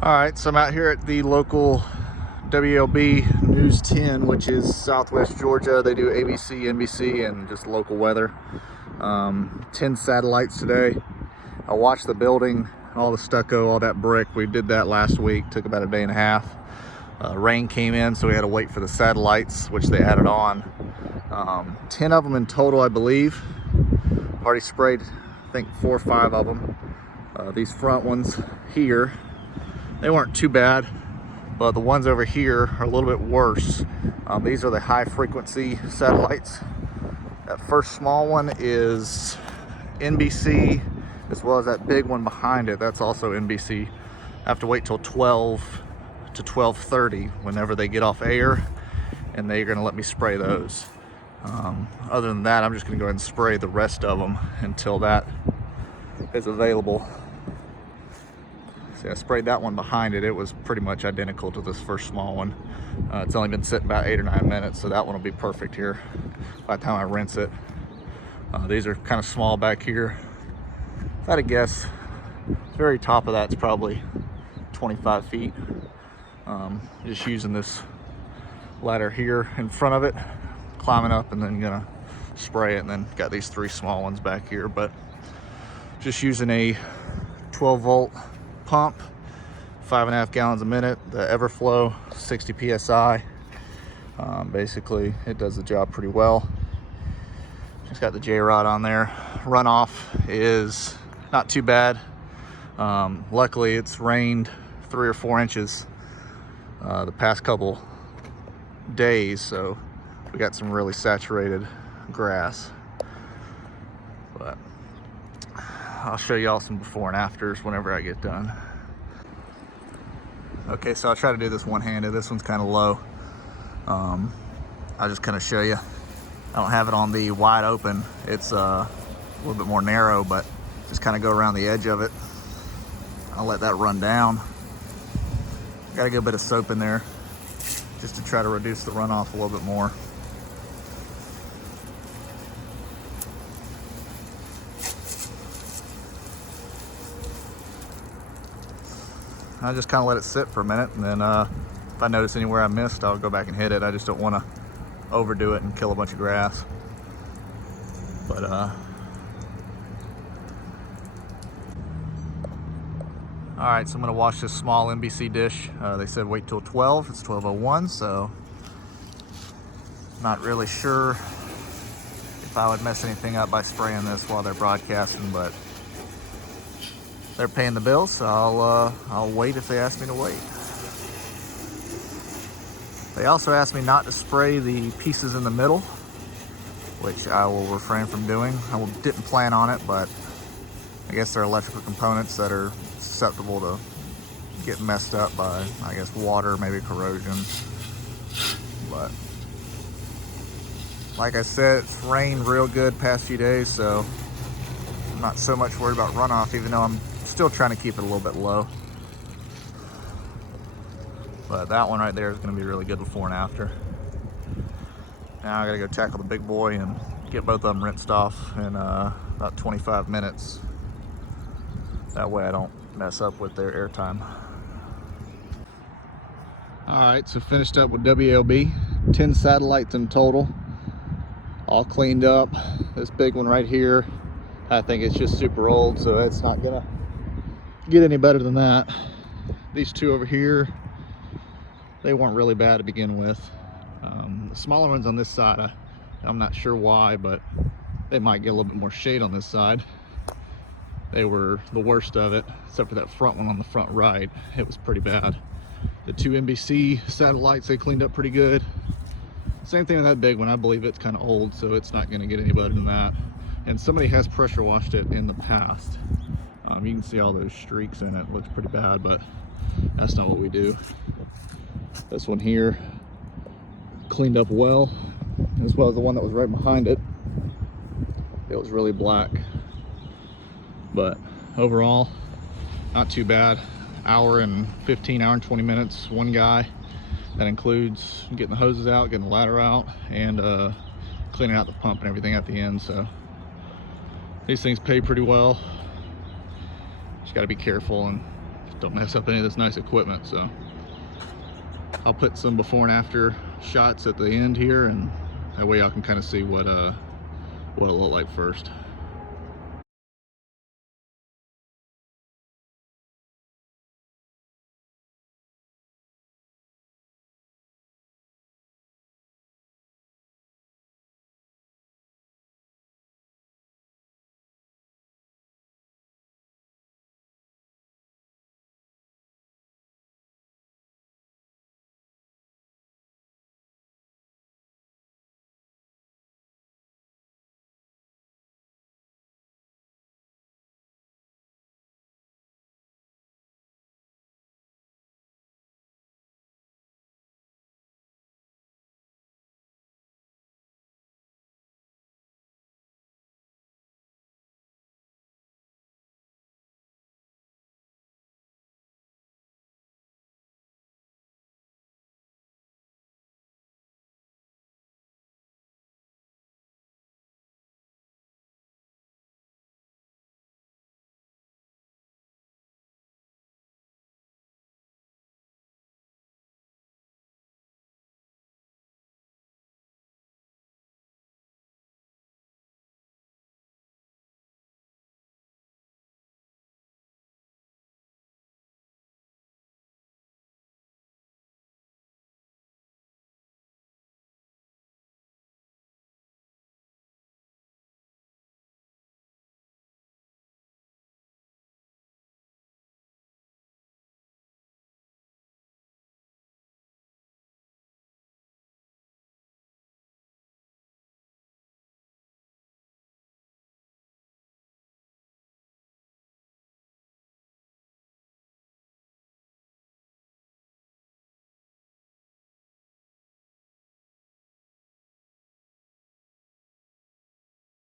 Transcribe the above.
All right, so I'm out here at the local WLB News 10, which is Southwest Georgia. They do ABC, NBC, and just local weather. 10 satellites today. I watched the building, all the stucco, all that brick. We did that last week, took about a day and a half. Rain came in, so we had to wait for the satellites, which they added on. 10 of them in total, I believe. Already sprayed, I think 4 or 5 of them. These front ones here, they weren't too bad, but the ones over here are a little bit worse. These are the high frequency satellites. That first small one is NBC, as well as that big one behind it, that's also NBC. I have to wait till 12 to 12:30 whenever they get off air, and they're gonna let me spray those. Other than that, I'm just gonna go ahead and spray the rest of them until that is available. See, I sprayed that one behind it. It was pretty much identical to this first small one. It's only been sitting about 8 or 9 minutes, so that one will be perfect here by the time I rinse it. These are kind of small back here. If I had to guess, the very top of that's probably 25 feet. Just using this ladder here in front of it, climbing up, and then gonna spray it, and then got these 3 small ones back here. But just using a 12 volt pump, 5.5 gallons a minute, the everflo 60 psi. Basically it does the job pretty well. Just got the J-rod on there. Runoff is not too bad. Luckily it's rained 3 or 4 inches the past couple days, so we got some really saturated grass. But I'll show y'all some before and afters whenever I get done. Okay, so I'll try to do this one-handed. This one's kind of low. I'll just kind of show you. I don't have it on the wide open. It's a little bit more narrow, but just kind of go around the edge of it. I'll let that run down. Got a good bit of soap in there just to try to reduce the runoff a little bit more. I just kind of let it sit for a minute, and then if I notice anywhere I missed, I'll go back and hit it. I just don't want to overdo it and kill a bunch of grass. But all right, so I'm gonna wash this small NBC dish. They said wait till 12. It's 12:01, so not really sure if I would mess anything up by spraying this while they're broadcasting, but they're paying the bills, so I'll wait if they ask me to wait. They also asked me not to spray the pieces in the middle, which I will refrain from doing. I didn't plan on it, but I guess they're electrical components that are susceptible to get messed up by, I guess, water, maybe corrosion. But like I said, it's rained real good past few days, so I'm not so much worried about runoff, even though I'm still trying to keep it a little bit low. But that one right there is going to be really good before and after. Now I got to go tackle the big boy and get both of them rinsed off in about 25 minutes. That way I don't mess up with their airtime. All right, so finished up with WLB. 10 satellites in total, all cleaned up. This big one right here, I think it's just super old, so it's not gonna get any better than that. These 2 over here, they weren't really bad to begin with. The smaller ones on this side, I'm not sure why, but they might get a little bit more shade on this side. They were the worst of it, except for that front one on the front right. It was pretty bad. The 2 NBC satellites, they cleaned up pretty good. Same thing with that big one. I believe it's kind of old, so it's not going to get any better than that. And somebody has pressure washed it in the past. You can see all those streaks in it. It looks pretty bad, but that's not what we do. This one here cleaned up well, as well as the one that was right behind it. It was really black. But overall, not too bad. Hour and 20 minutes, one guy. That includes getting the hoses out, getting the ladder out, and cleaning out the pump and everything at the end. So these things pay pretty well. Just got to be careful and don't mess up any of this nice equipment. So I'll put some before and after shots at the end here, and that way y'all can kind of see what it looked like first.